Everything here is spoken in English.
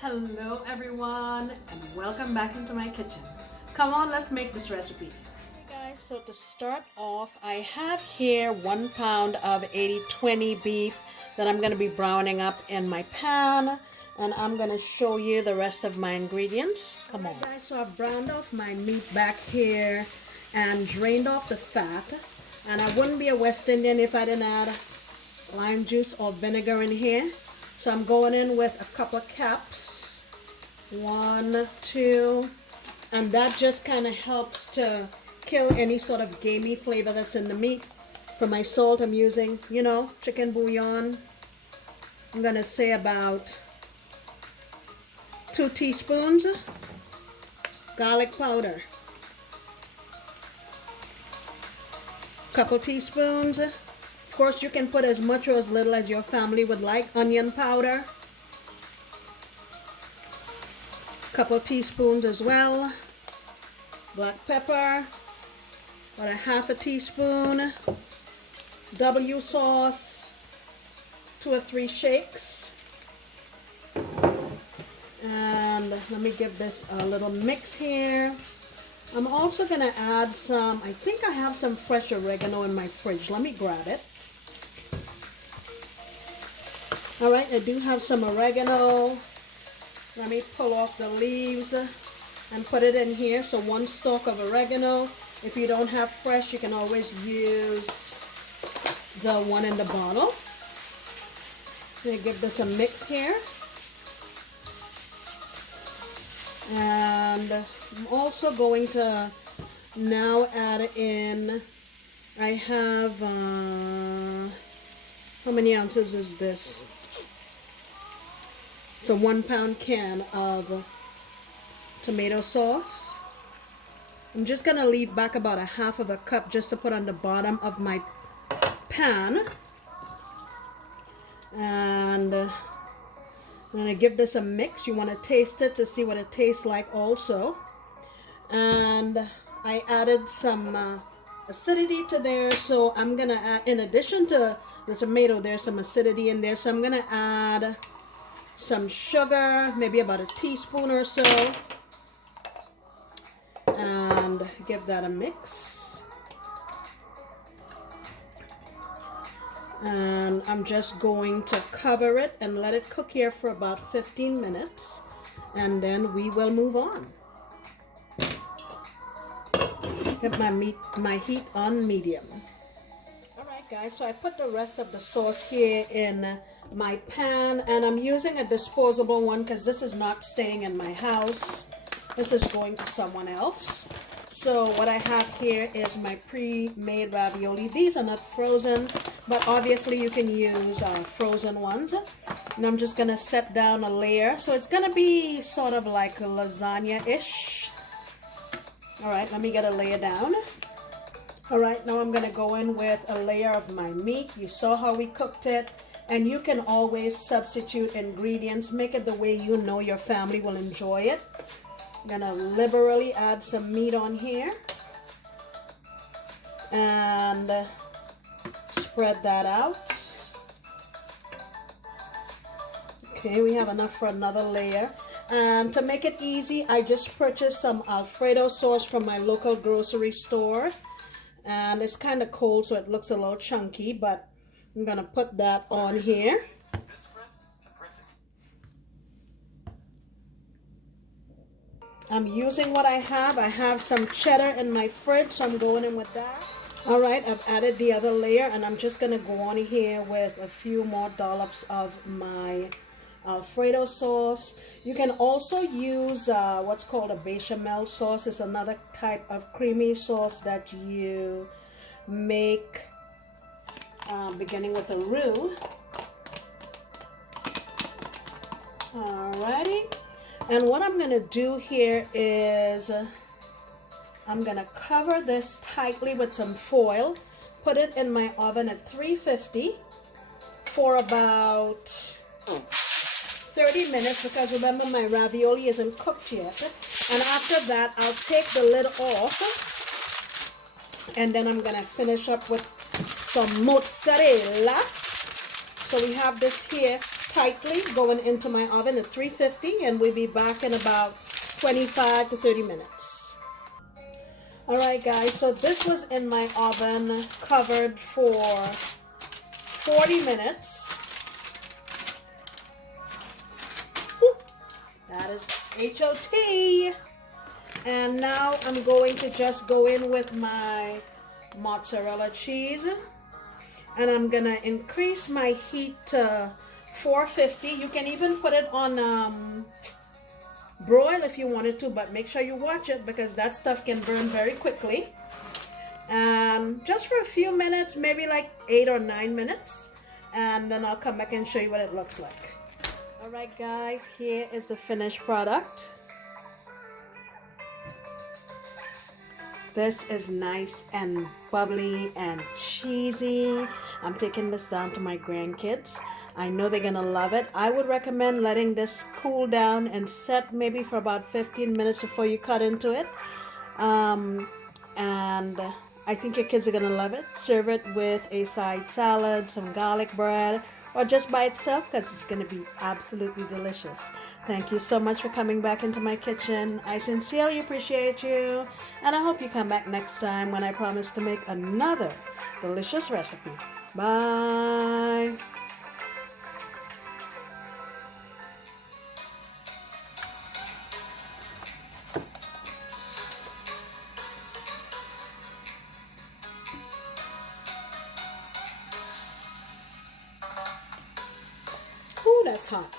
Hello everyone and welcome back into my kitchen. Come on, let's make this recipe. Hey guys, so to start off, I have here 1 pound of 80/20 beef that I'm going to be browning up in my pan, and I'm going to show you the rest of my ingredients. Come on. Guys, so I've browned off my meat back here and drained off the fat, and I wouldn't be a West Indian if I didn't add lime juice or vinegar in here. So I'm going in with a couple of caps, 1, 2, and that just kind of helps to kill any sort of gamey flavor that's in the meat. For my salt, I'm using, chicken bouillon. I'm gonna say about 2 teaspoons. Garlic powder, couple teaspoons. Of course, you can put as much or as little as your family would like. Onion powder, couple teaspoons as well. Black pepper, about a half a teaspoon. W sauce, 2 or 3 shakes. And let me give this a little mix here. I'm also going to add some, I think I have some fresh oregano in my fridge. Let me grab it. Alright, I do have some oregano. Let me pull off the leaves and put it in here. So 1 stalk of oregano. If you don't have fresh, you can always use the one in the bottle. I'm going to give this a mix here. And I'm also going to now add in, I have, how many ounces is this? It's a 1 pound can of tomato sauce. I'm just going to leave back about a half of a cup just to put on the bottom of my pan. And I'm going to give this a mix. You want to taste it to see what it tastes like also. And I added some acidity to there, so I'm going to add, in addition to the tomato, there's some acidity in there, so I'm going to add some sugar, maybe about a teaspoon or so, and give that a mix. And I'm just going to cover it and let it cook here for about 15 minutes, and then we will move on. Get my heat on medium. Alright guys, so I put the rest of the sauce here in my pan, and I'm using a disposable one because this is not staying in my house. This is going to someone else. So what I have here is my pre-made ravioli. These are not frozen, but obviously you can use frozen ones. And I'm just going to set down a layer. So it's going to be sort of like a lasagna-ish. Alright, let me get a layer down. Alright, now I'm going to go in with a layer of my meat. You saw how we cooked it. And you can always substitute ingredients. Make it the way you know your family will enjoy it. I'm going to liberally add some meat on here. And spread that out. Okay, we have enough for another layer. And to make it easy, I just purchased some Alfredo sauce from my local grocery store. And it's kind of cold, so it looks a little chunky, but I'm going to put that on here. I'm using what I have. I have some cheddar in my fridge, so I'm going in with that. Alright, I've added the other layer, and I'm just going to go on here with a few more dollops of my Alfredo sauce. You can also use what's called a bechamel sauce. It's another type of creamy sauce that you make beginning with a roux. Alrighty, and what I'm going to do here is I'm going to cover this tightly with some foil, put it in my oven at 350 for about 30 minutes, because remember my ravioli isn't cooked yet. And after that, I'll take the lid off, and then I'm going to finish up with some mozzarella. So we have this here tightly going into my oven at 350, and we'll be back in about 25 to 30 minutes. Alright guys, so this was in my oven covered for 40 minutes. Woo. That is HOT. And now I'm going to just go in with my mozzarella cheese. And I'm gonna increase my heat to 450. You can even put it on broil if you wanted to, but make sure you watch it because that stuff can burn very quickly. Just for a few minutes, maybe like 8 or 9 minutes, and then I'll come back and show you what it looks like. Alright guys, here is the finished product. This is nice and bubbly and cheesy. I'm taking this down to my grandkids. I know they're gonna love it. I would recommend letting this cool down and set maybe for about 15 minutes before you cut into it. And I think your kids are gonna love it. Serve it with a side salad, some garlic bread, or just by itself because it's gonna be absolutely delicious. Thank you so much for coming back into my kitchen. I sincerely appreciate you, and I hope you come back next time when I promise to make another delicious recipe. Bye. Ooh, that's hot.